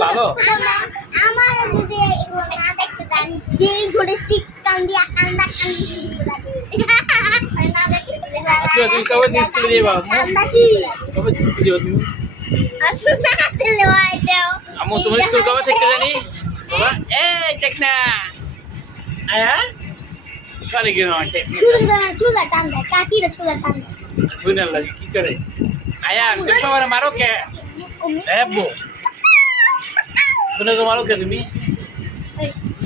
ভালো? আমার যদি এগুলো না দেখতে চান যে ধরে ঠিক কান দিয়া কান্দা কান্দি শুরু করে দিই না দেখতে আচ্ছা তুমি কবে স্কুলে যাবা কান্দা কি? কবে স্কুলে যাবা তুমি। আসলে না দিলে ওই দাও। আম্মু তোমার স্কুল কবে থেকে জানি? বাবা এই চেকনা আয়া কারে গেল চেকনা চুলা চুলা টান দেয় কাকিরা চুলা টান দেয় বুনার লাগে কি করে? আয়া তুমি সবার মারো কে? এবো বুনাকে মারো কে তুমি?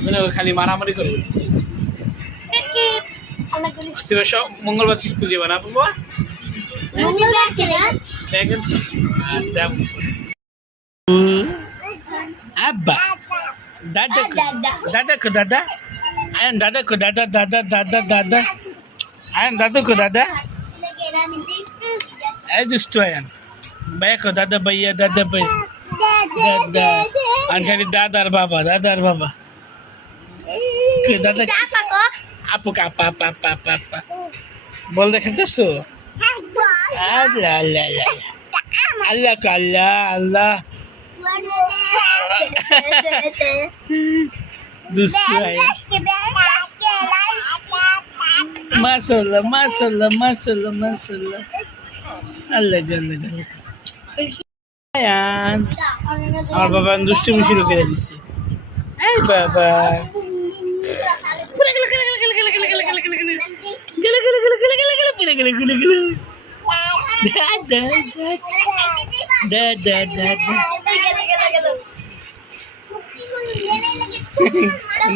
বুনাকে খালি মারামারি করবে। আল্লাহ করে শিবা সব মঙ্গলবার থেকে স্কুল যাবা না বাবা? মনে রাখছে না? দেখেন আব্বা। দাদা দাদা। কো দাদা। আয়ন দাদা কো দাদা দাদা দাদা দাদা। আয়ন দাদা কো দাদা। এই দুষ্টু আয়ন। ভাইয়া কো দাদা ভাইয়া দাদা ভাই দাদা। Angkani datar papa, datar papa. Ke. Apa kok? Apa kok apa apa apa apa. kan tuh. Allah Allah Allah. Allah Allah Allah. Dusty. Masalah, masalah, masalah, masalah. Allah, Allah, Allah. Ayaan আমার বাবা দুষ্টুমি শুরু করে দিচ্ছে এই বাবা।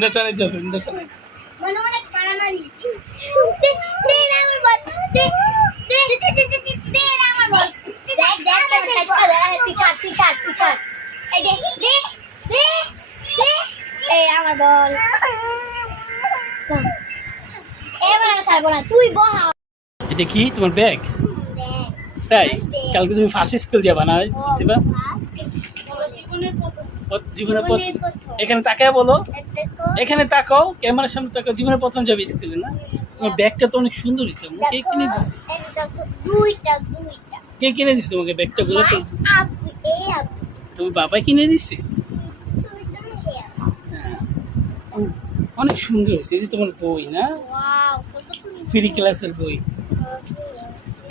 চালাইতেছে চালাইতে দেখ দেখ কেমন কাজ করে তুই ছাড় তুই ছাড় তুই ছাড় এই দে দে দে দে এই আমার বল। এবার আর ছাড়বো না। তুই বহা এটা কি? তোমার ব্যাগ? তাই? কালকে তুমি ফার্স্ট স্কুল যাবা না? শিবা জীবনের প্রথম। এখানে তাকায় বলো। এখানে তাকাও। ক্যামেরার সামনে তাকাও। জীবনের প্রথম যাবে স্কুলে না? তোমার ব্যাগটা তো অনেক সুন্দর হয়েছে কে কিনে দুইটা দুইটা কে কিনে দিচ্ছে তোমাকে ব্যাগটা গুলো তুমি বাবা কিনে আপু হ্যাঁ। অনেক সুন্দর হয়েছে, এই যে তোমার বই, না? ফ্রি ক্লাসের বই।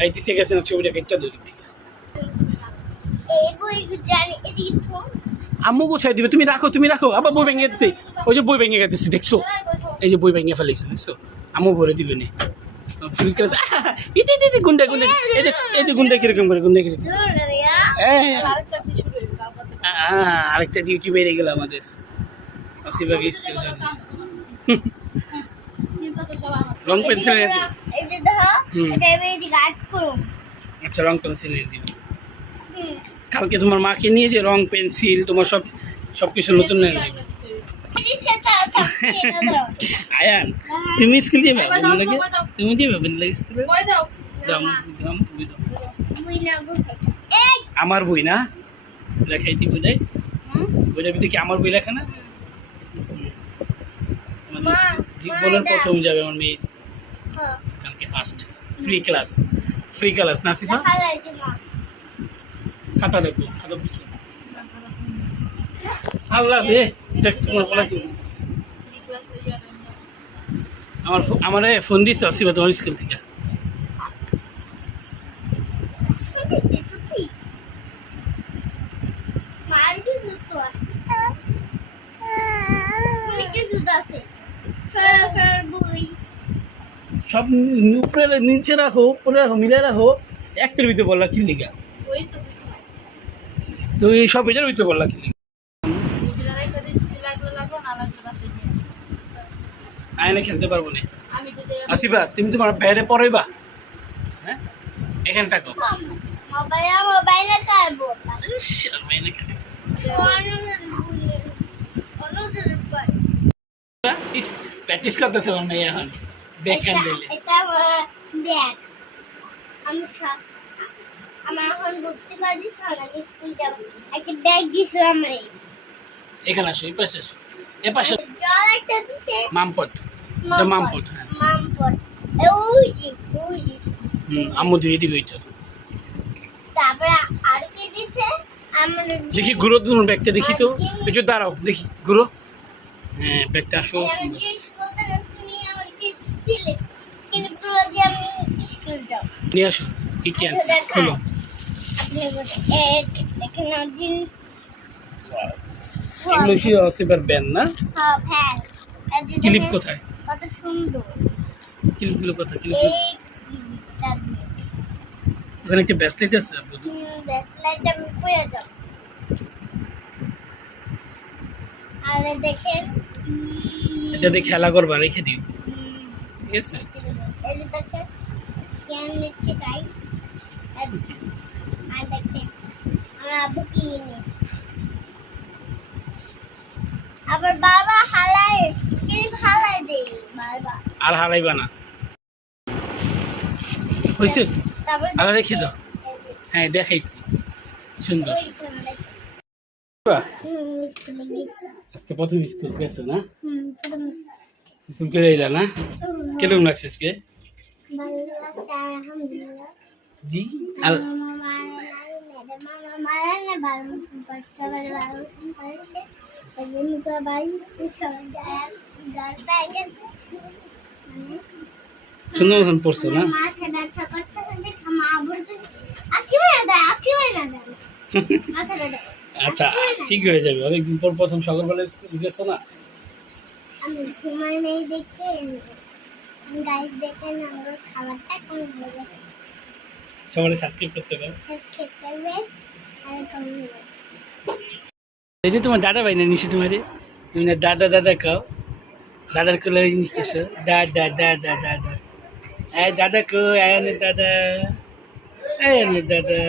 আইটিসি গেছে না ছবিটা কেটটা ধরি এই বই জানি এদিকে তো আম্মু গোছাই দিবে, তুমি রাখো তুমি রাখো, আবার বই ভেঙে গেছে ওই যে বই ভেঙে গেছে, দেখছ? এই যে বই ভেঙে ফেলেছো, দেখছ? আম্মু ভরে দিবে নে। ফ্রি ক্লাস ইতি ইতি গুন্ডা গুন্ডা। এই যে এই যে গুন্ডা কীরকম করে গুন্ডা কীরকম? আহ, আরেকটা ডিউটি বেড়ে গেল আমাদের। আসিবাগ স্কুল রং পেন্সিল আচ্ছা রং পেন্সিল এনে দিবে। কালকে তোমার মাকে নিয়ে যে রং পেন্সিল তোমার সব সব কিছু নতুন এনে দিবে। আয়ান তুমি স্কুল যাবে? লাগে তুমি যাবে বিন লাগে স্কুলে? আমার বই না? লেখাই দি বোঝাই বুঝাই দেখি আমার বই লেখা না? বলার প্রথম যাবে আমার মেয়ে কালকে first free class free class না নাসিফা খাতা দেখো খাতা বুঝলাম আল্লাহ রে দেখ তোমার বলা আমার আমার ফোন দিস আসিবা তোমার স্কুল থেকে। সব উপরে নিচে রাখো উপরে রাখো মিলে রাখো একটার ভিতরে বললা কিল্লিকা তো এই সব এটার ভিতরে বললা কিল্লিকা আয়না খেলতে পারব না। আসিবা তুমি তোমার বাইরে পড়াইবা? হ্যাঁ? এখানে থাকো। প্র্যাকটিস করতেছিলাম না এখন। Back bag. আমি আমার এখন ভর্তি করে আমি স্কুল যাব। একটা ব্যাগ দিছিলাম রে। এখানে আসো এই পাশে আসো। এ পাশে। জল একটা দিছে মামপট। এটা মামপট হ্যাঁ। হুম, আম্মু ধুয়ে দিবে এটা। তারপরে আর কি দিছে? আমার দেখি ঘুরো তোমার ব্যাগটা দেখি তো। একটু দাঁড়াও দেখি ঘুরো হ্যাঁ ব্যাগটা আসো নিয়ে আসো কি কি আছে খুলো। আপনি বলে এ দেখেন আমার জিনিস এগুলো কি অসিবার ব্যান না? হ্যাঁ ফ্যান ক্লিপ কোথায়? কত সুন্দর। ক্লিপগুলো কোথায়? ক্লিপ ওখানে একটা ব্যাসলেট আছে আব্বু ব্যাসলাইট আমি পরে যাব। আর দেখেন এটা দিয়ে খেলা করবা রেখে দিও। হুম, ঠিক আছে? এই যে দেখেন কেন নিচ্ছে গাইস আর দেখেন আমার কি এনেছে আবার বাবা হালায় ক্লিপ হালায় দেয় বারবার আর হারাইবা না। তারপর আর রেখে দাও। হ্যাঁ দেখাইছি। সুন্দর। গেছি। আজকে প্রথম স্কুল গেছে না? স্কুল করে এলা না? হুম, লাগছে আজকে। জি। আর মারে না, ভালো মতন পড়ছে, সবাই সুন্দর মতন পড়ছো না? মাথা ব্যথা মা বলতেছে, আজকে বেড়া দেয়, আজকে বেড়া দেয়। মাথা ব্যথা। আচ্ছা ঠিক হয়ে যাবে। অনেকদিন পর প্রথম সকালবেলা স্কুল গেছো না? আমি ঘুমাই নেই দেখে গাইড দেখে আমার খাবারটা কোন হয়ে গেছে। সবাই সাবস্ক্রাইব করতে পারো। খেতে হবে আর কম এই যে তোমার দাদা ভাই না নিচে তোমার তুমি না দাদা দাদা কাও। দাদার কোলে নিচে দাদা দাদা দাদা এই দাদা কো আয় দাদা। এই দাদা।